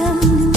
some